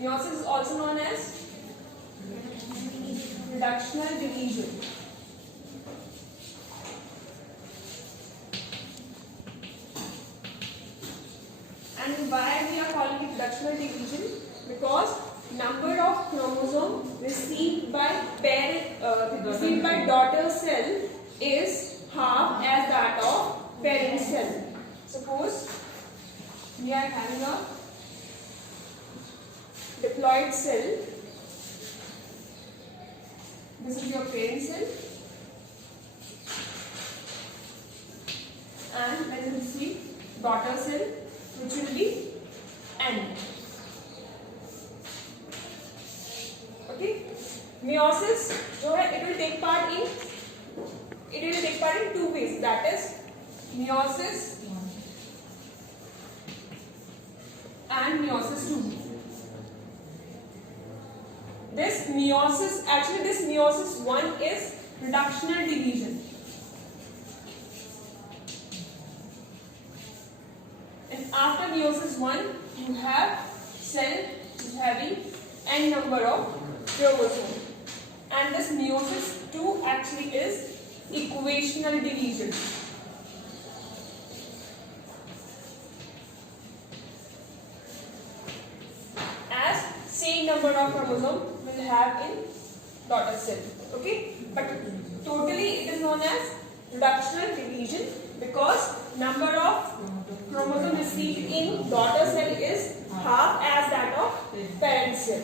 Meiosis is also known as reductional division. And why we are calling it reductional division? Because number of chromosome received by daughter cell is half as that of parent cell. Suppose we are having a diploid cell. This is your parent cell, and when you receive daughter cell, which will be N. Okay, meiosis जो है it will take part in two ways, that is meiosis and meiosis 2. This meiosis 1 is reductional division. And after meiosis 1, you have cell which is having n number of chromosomes. And this meiosis 2 actually is equational division. As same number of chromosomes will have in daughter cell. Okay, but totally it is known as reductional division because number of chromosome received in daughter cell is half as that of parent cell.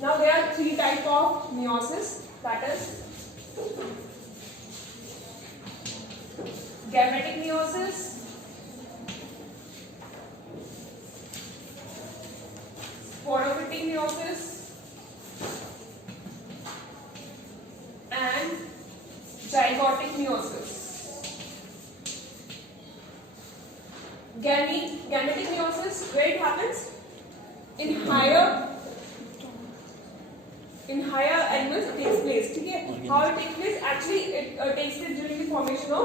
Now there are three types of meiosis, that is gametic meiosis, sporophytic meiosis, and zygotic meiosis. Gametic meiosis, where it happens in higher animals, it takes place. Okay? How it takes place? Actually, it takes place during the formation of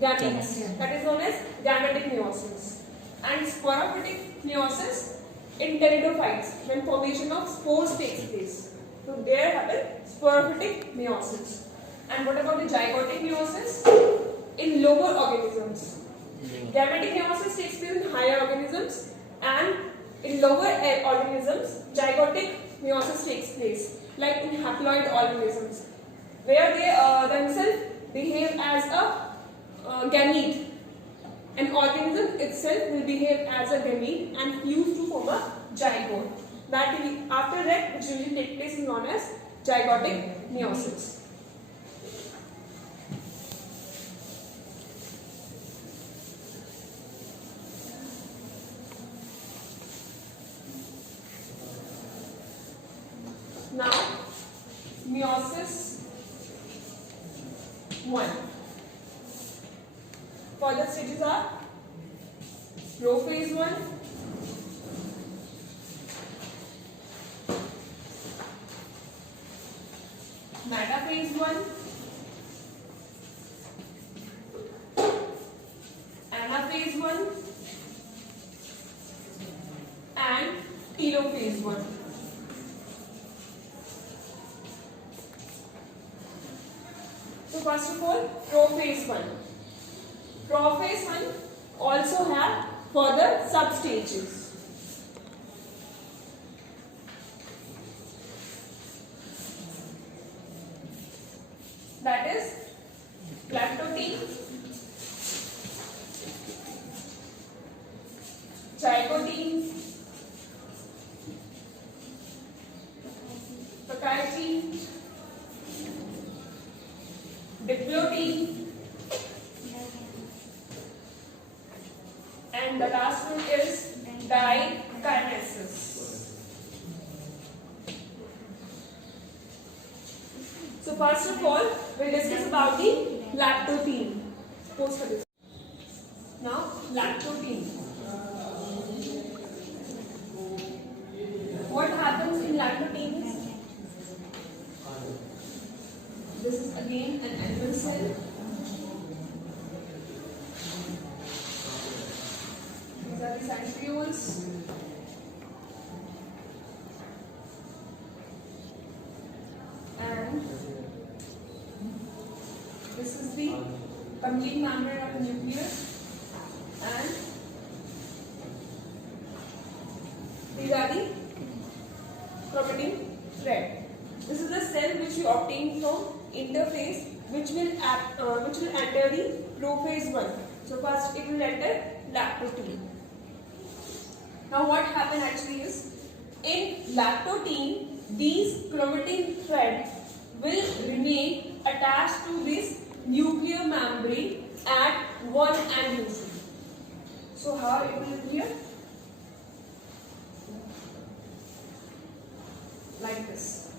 gametes. That is known as gametic meiosis. And sporophytic meiosis in pteridophytes, when formation of spores takes place. So there happens sporophytic meiosis. And what about the zygotic meiosis? In lower organisms. Gametic meiosis takes place in higher organisms, and in lower organisms, zygotic meiosis takes place, like in haploid organisms, where they themselves behave as a gamete. An organism itself will behave as a gamete and fuse to form a zygote. After that, which usually takes place is known as zygotic meiosis. Now, meiosis 1. Further stages are prophase 1, metaphase 1, anaphase 1, and telophase 1. So first of all, prophase 1. Prophase 1 also have further substages. That is galactotene, zygotene, pachytene, diplotene, and the last one is dikinesis. So first of all, we'll discuss about the lactotene. Pause for this. Now, lactotene. What happens in lactotene? This is again an animal cell. These are the centrioles. complete membrane of the nucleus, and these are the chromatin thread. This is the cell which you obtain from interphase, which will enter the prophase 1. So first it will enter lactotein. Now what happen actually is, in lactotein, these chromatin thread will remain attached to this nuclear membrane at one end usually. So how it will appear? Like this.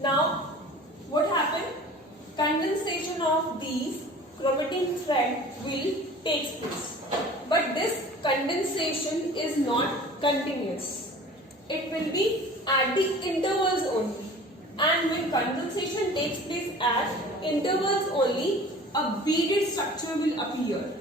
Now what happened? Condensation of these chromatin thread will take place. But this condensation is not continuous. It will be at the intervals only. And when condensation takes place at intervals only, a beaded structure will appear.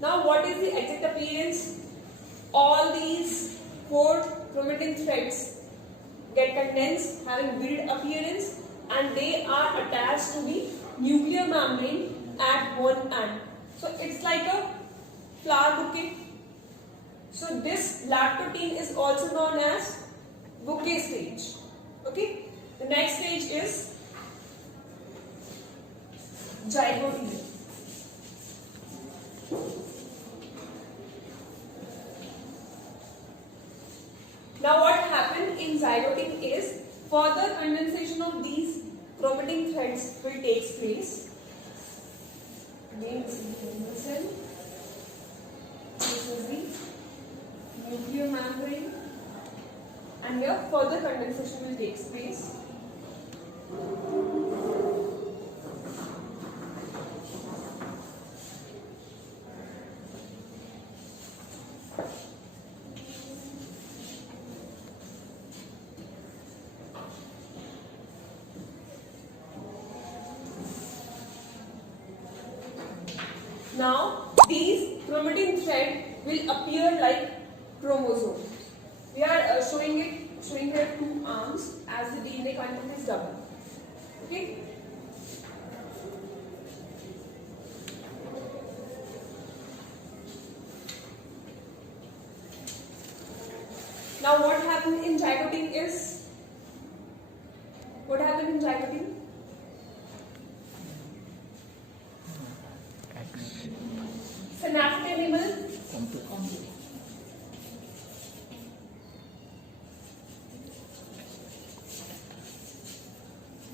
Now what is the exact appearance? All these 4 chromatin threads get condensed, having beaded appearance, and they are attached to the nuclear membrane at one end. So it's like a flower bouquet. So this lactotein is also known as bouquet stage. Okay. The next stage is zygote. Now what happened in zygote is, further condensation of these chromatin threads will take place. Again, this is the cell. This is the nuclear membrane, and here further condensation will take place. Now these chromatin thread will appear like chromosomes. We are showing here 2 arms, as the DNA content is double. Okay. Now what happened in zygote is, what happened in zygote? Synaptic animal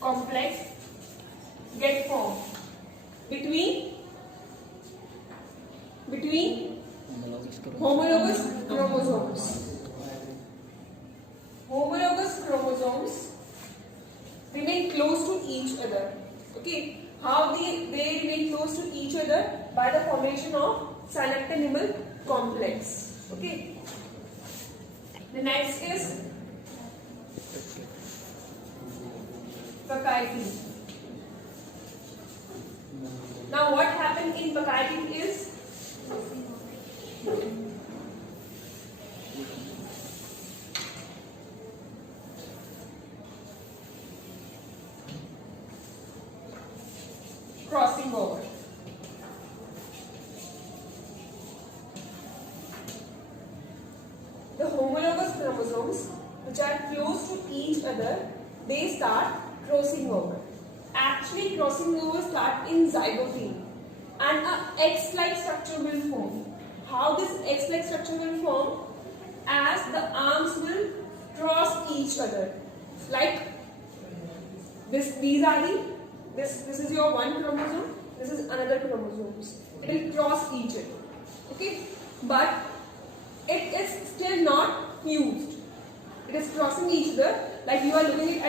complex get formed between homologous chromosomes. Homologous chromosomes remain close to each other. Okay, how they remain close to each other? By the formation of synaptic animal complex. Okay. The next is Purkinje. Now what happened in Purkinje is, crossing over. The homologous chromosomes, which are close to each other, they start crossing over. Actually, crossing over start in zygote, and a X-like structure will form. How this X-like structure will form? As the arms will cross each other, like this. These are the this is your one chromosome. This is another chromosomes. It will cross each other. Okay, but it is still not fused. It is crossing each other. Like you are looking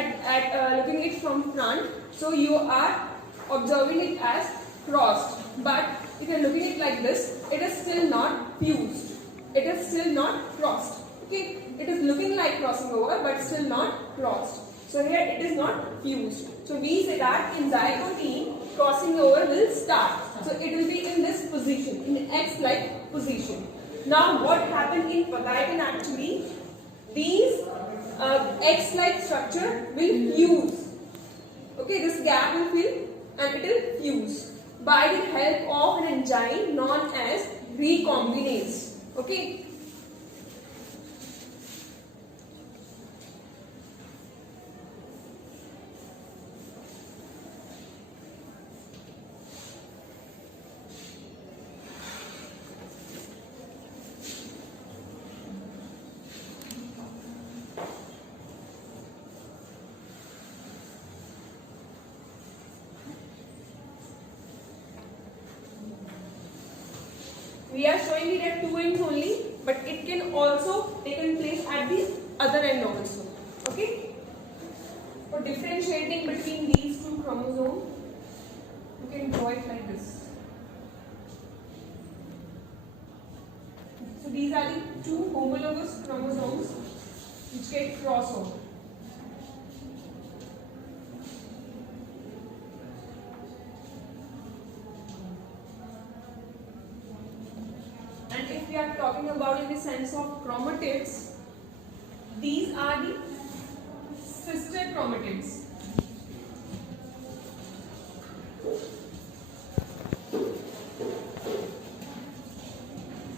looking it from front, so you are observing it as crossed. But if you are looking it like this, it is still not fused. It is still not crossed. Okay, it is looking like crossing over, but still not crossed. So here it is not fused. So we say that in zygote, crossing over will start. So it will be in this position, in X-like position. Now what happened in patagium actually? These X-like structure will fuse. Okay, this gap will fill and it will fuse by the help of an enzyme known as recombinase. Okay. We are showing it at two ends only, but it can also take place at the other end also. Okay? For differentiating between these two chromosomes, you can draw it like this. So these are the two homologous chromosomes which get crossover. And if we are talking about in the sense of chromatids, these are the sister chromatids.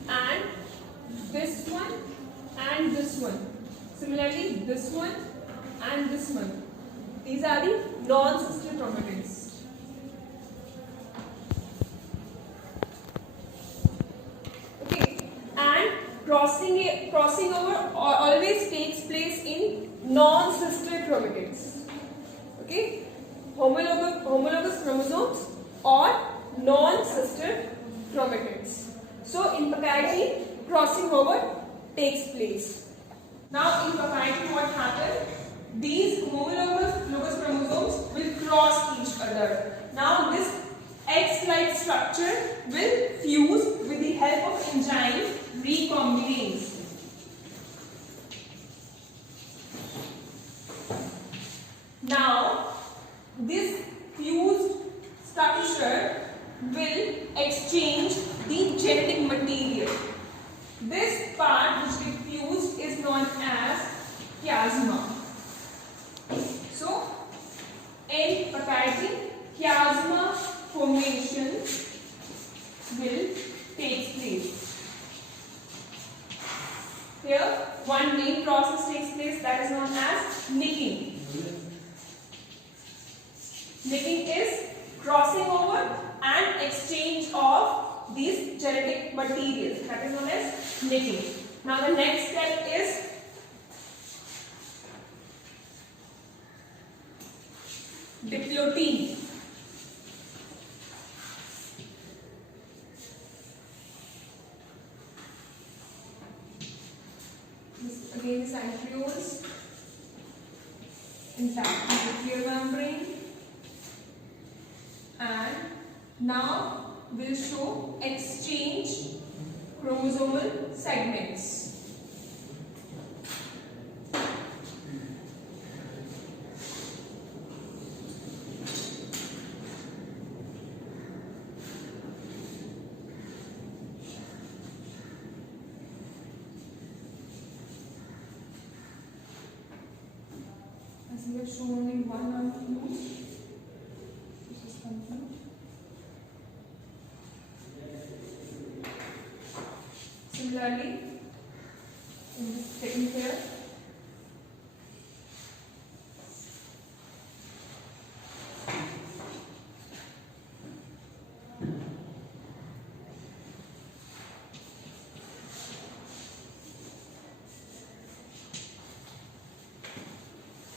And this one and this one. Similarly, this one and this one. These are the non-sister chromatids. Crossing over always takes place in non-sister chromatids. Okay, homologous chromosomes or non-sister chromatids. So in patagium, crossing over takes place. Now in patagium, what happens? These homologous chromosomes will cross each other. Now this X-like structure will fuse with the help of enzyme recombinase. Now this fused structure will exchange the genetic material. This part which gets fused is known as chiasma. So in patagium, chiasma formation will take place. Here one main process takes place, that is known as nicking. Nicking is crossing over and exchange of these genetic materials, that is known as nicking. Now the next step is diplotin. This again is centrioles, intact nuclear membrane, and now will show exchange chromosomal segments. As we have shown only one unfused. This is confused. Similarly, in this second pair,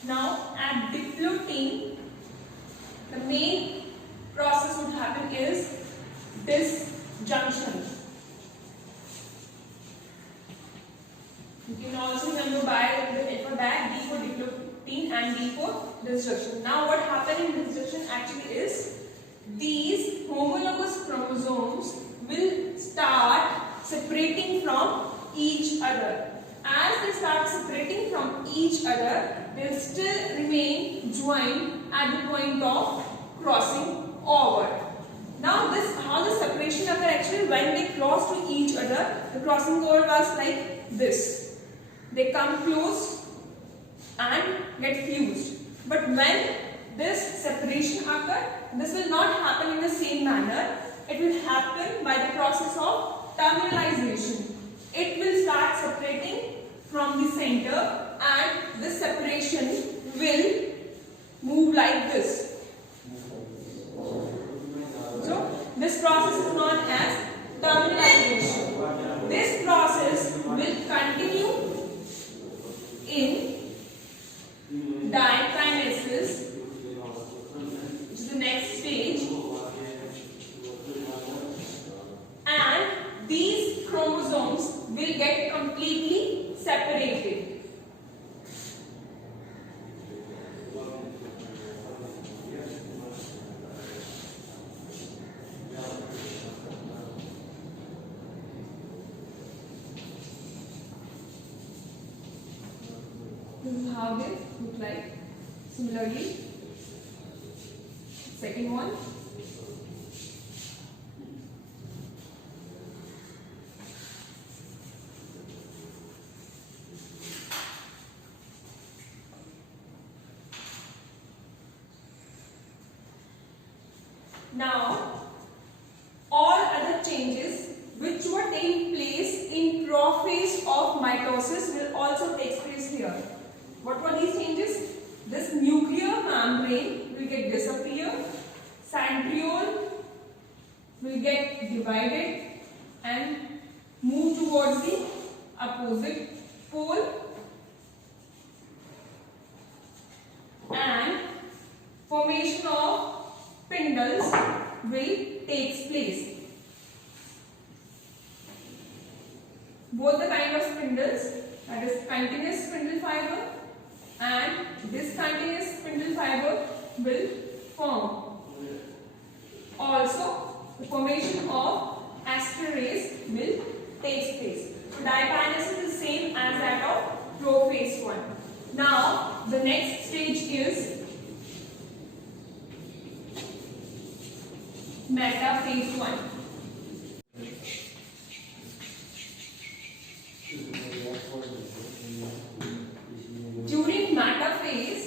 now at diplotin, the main process would happen is disjunction. You can also remember by the alpha bag, D for diplotin and D for disjunction. Now what happened in disjunction actually is these homologous chromosomes will start separating from each other, as they start separating from each other, they'll still remain joined at the point of crossing over. Now this, how the separation occur actually when they cross to each other, the crossing over was like this. They come close and get fused. But when this separation occur, this will not happen in the same manner. It will happen by the process of terminalization. It will start separating from the center and this separation will move like this. So this process is known as terminalization. This process will continue in dikinesis, which is the next stage, and these chromosomes will get completely separated. This is how they look like. Similarly, second one. Now, all other changes which were taking place in prophase of mitosis will also take place here. What were these changes? This nuclear membrane will get disappear, centriole will get divided and move towards the opposite pole, and formation of spindles will take place. Both the kind of spindles, that is continuous spindle fiber and discontinuous spindle fiber, will form. Also, the formation of esterase will take place. So dikinesis is the same as that of prophase 1. Now, the next stage is metaphase 1. During metaphase,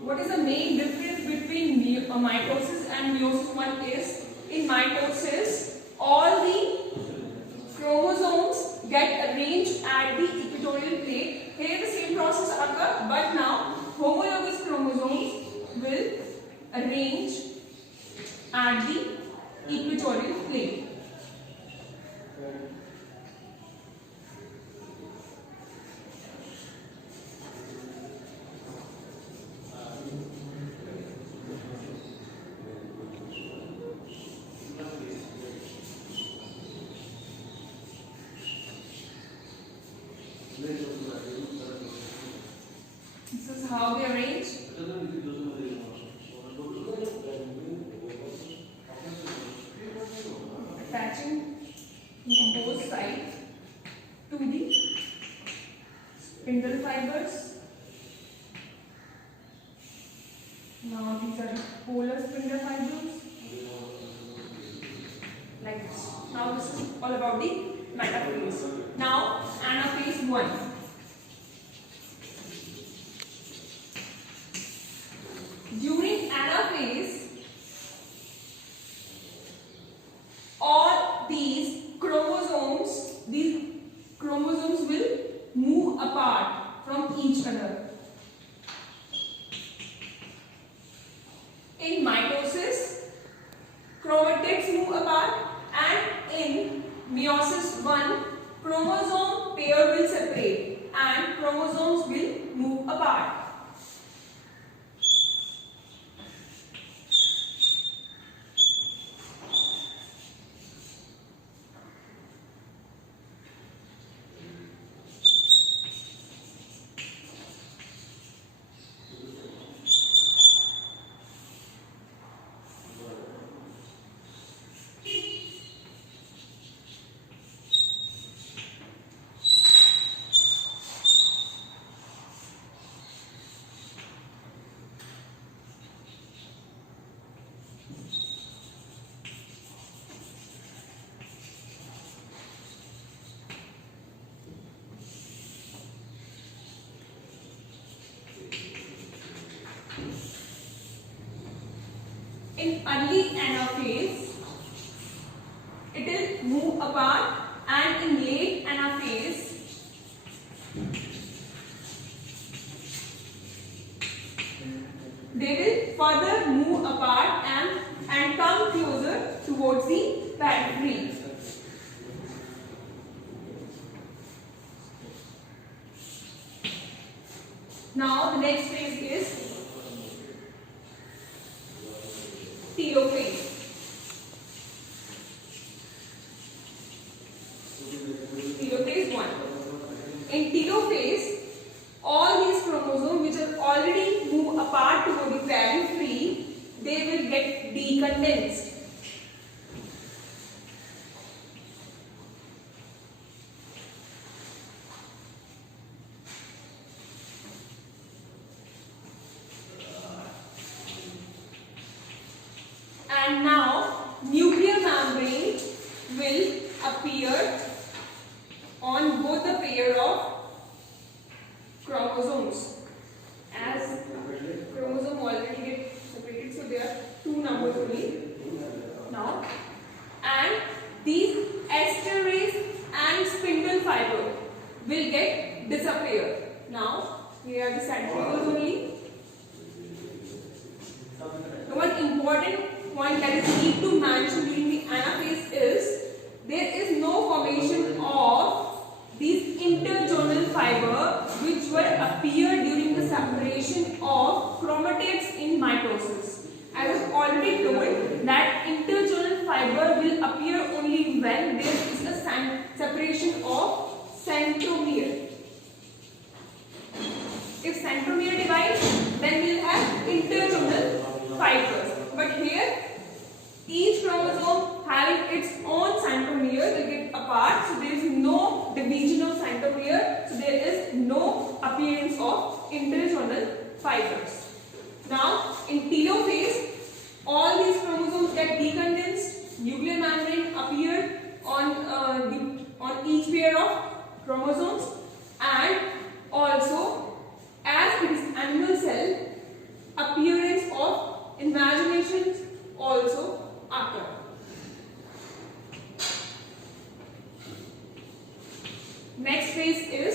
what is the main difference between mitosis and meiosis 1 is, in mitosis, all the chromosomes get arranged at the equatorial plate. Here the same process occurs, but now homologous chromosomes will arrange at the equatorial plate. This is how they arrange. Attaching both sides to the spindle fibers. Now these are polar spindle fibers. Like this. Now this is all about the metaphase. Now anaphase 1. During anaphase, all these chromosomes will move apart from each other. In mitosis, chromatids move apart, and in meiosis 1, chromosome pair will separate and chromosomes will move apart. in early anaphase, it will move apart, and in late anaphase, they will further move apart and come closer towards the periphery. Now the next phase is telophase. Telophase 1. In telophase, all these chromosomes which are already moved apart toward the periphery, they will get decondensed. And now nuclear membrane will appear on both the pair of chromosomes. As chromosome already get separated, so there are two numbers only now. And these esterase and spindle fiber will get disappear. Now here are the centrioles only. The one important point that is need to mention during the anaphase is there is no formation of these interjoinal fiber which were appear during the separation of chromatids in mitosis. I was already told that interjoinal fiber will appear only when there is a separation of centromere. If centromere divides, then we will have interjoinal fibers. But here, each chromosome having its own centromere will get apart, so there is no division of centromere, so there is no appearance of interjoinal fibers. Now, in telophase, all these chromosomes get decondensed, nuclear membrane appear on each pair of chromosomes, and also, as it is animal cell, appearance of invaginations also occur. Next phase is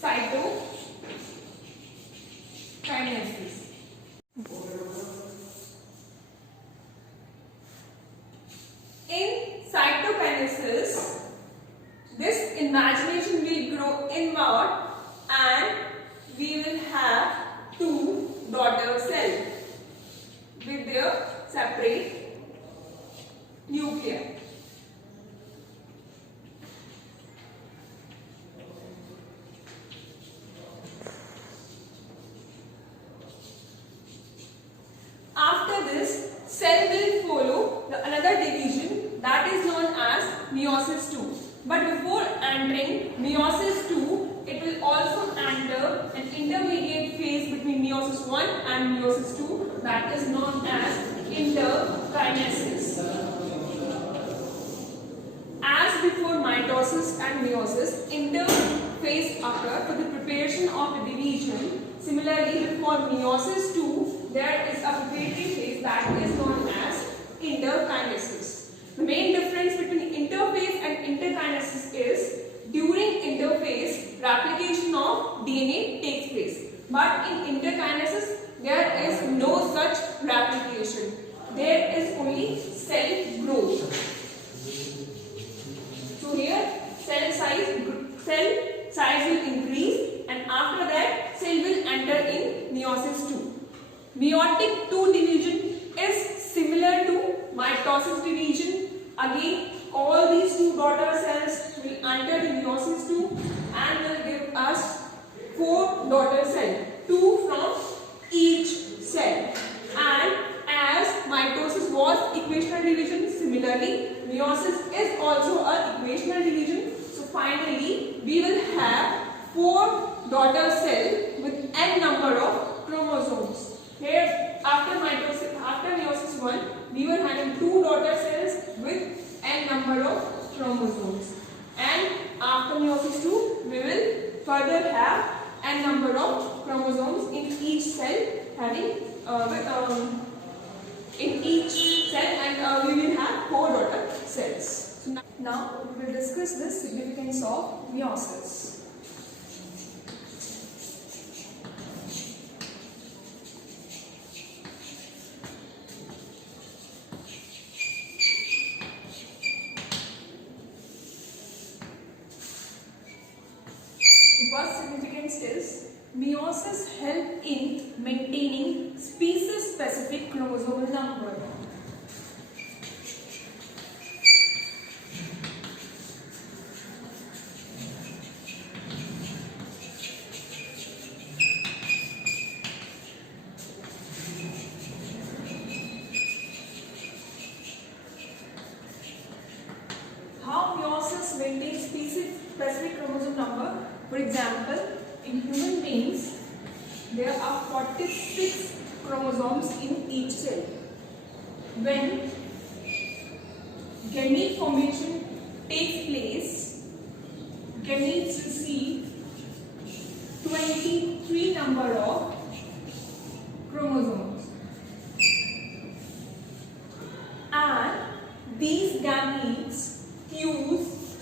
cytokinesis. In cytokinesis, this invagination will grow inward and we will have two daughter cells with their separate nuclei. After this, cell will follow another division that is known as meiosis II. But before entering meiosis II, it will also enter an intermediate phase between meiosis I and meiosis II that is known as interkinesis. As before mitosis and meiosis, interphase occur for the preparation of the division. Similarly, before meiosis II, there is a preparatory phase that is known as interkinesis. The main difference between interphase and interkinesis is during interphase, replication of DNA takes place. But in interkinesis, there is no such replication. There is only cell growth. So here, cell size will increase, and after that, cell will enter in meiosis II. Meiotic II division is similar to mitosis division. Again, all these two daughter cells will enter the meiosis II and will give us 4 daughter cells, 2 from each cell. And as mitosis was equational division, similarly meiosis is also a equational division. So finally, we will have 4 daughter cells with n number of chromosomes. Here, after meiosis I, we were having 2 daughter cells with n number of chromosomes. And after meiosis II, we will further have n number of chromosomes in each cell having in each cell, and we will have 4 daughter cells. So now we will discuss the significance of meiosis. First significance is meiosis help in maintaining species-specific chromosomal number. How meiosis maintains species-specific chromosome number? For example, in human beings, there are 46 chromosomes in each cell. When gamete formation takes place, gametes receive 23 number of chromosomes, and these gametes fuse,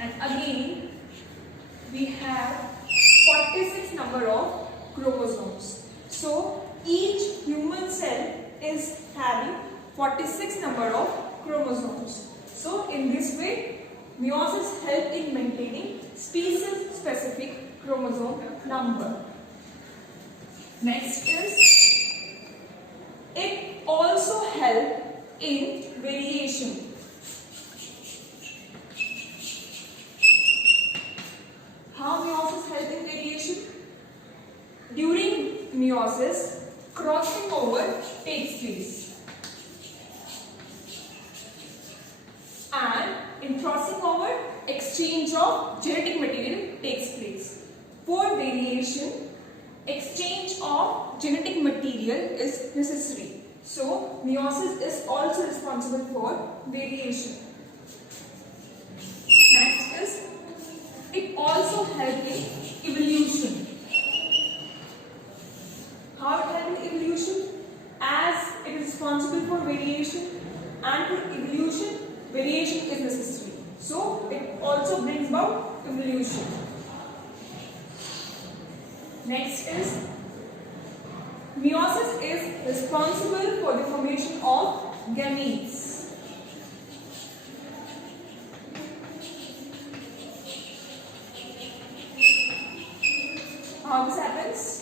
and again we have 46 number of chromosomes. So each human cell is having 46 number of chromosomes. So in this way, meiosis helps in maintaining species-specific chromosome number. Next is, it also helps in variation. How meiosis helps in variation? During meiosis, crossing over takes place, and in crossing over, exchange of genetic material takes place. For variation, exchange of genetic material is necessary. So meiosis is also responsible for variation. Next is, it also helps in evolution. How it helps in evolution? As it is responsible for variation, and for evolution, variation is necessary. So it also brings about evolution. Next is, meiosis is responsible for the formation of gametes. How this happens?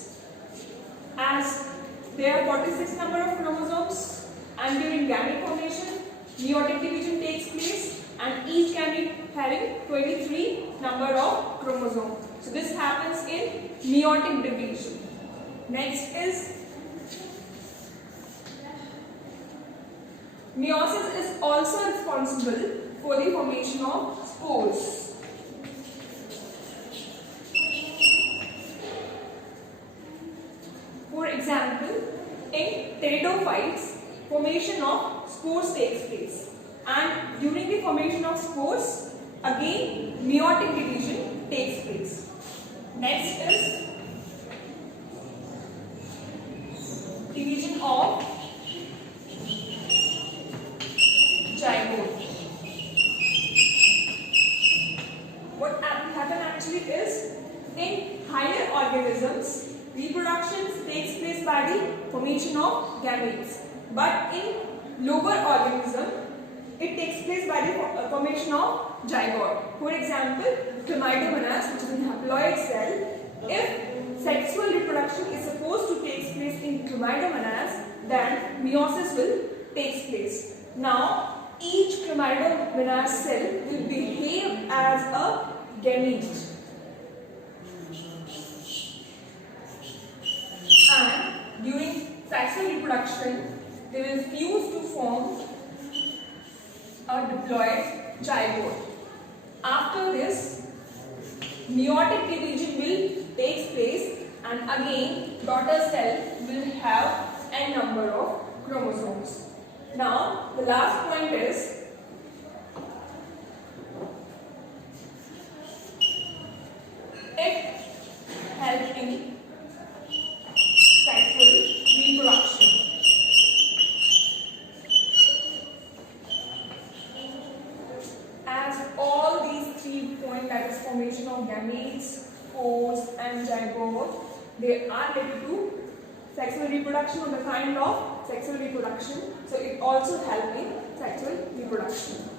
As there are 46 number of chromosomes, and during gamete formation, meiotic division takes place, and each gamete having 23 number of chromosomes. So this happens in meiotic division. Next is, meiosis is also responsible for the formation of spores. For example, in pteridophytes, formation of spores takes place, and during the formation of spores, again meiotic division takes place. Next is division of zygote. What happens actually is, in higher organisms, reproduction takes place by the formation of gametes, but in lower organism, it takes place by the formation of zygote. For example, Chlamydomonas, which is an haploid cell, if sexual reproduction is supposed to take place in Chlamydomonas, then meiosis will take place. Now, each Chlamydomonas cell will behave as a gamete, and during sexual reproduction, they will fuse to form a diploid zygote. After this, meiotic division will take place, and again daughter cell will have n number of chromosomes. Now the last point is, it helps in sexual reproduction. achieved point, that is formation of gametes, spores and zygote. They are related to sexual reproduction or the kind of sexual reproduction. So it also helps in sexual reproduction.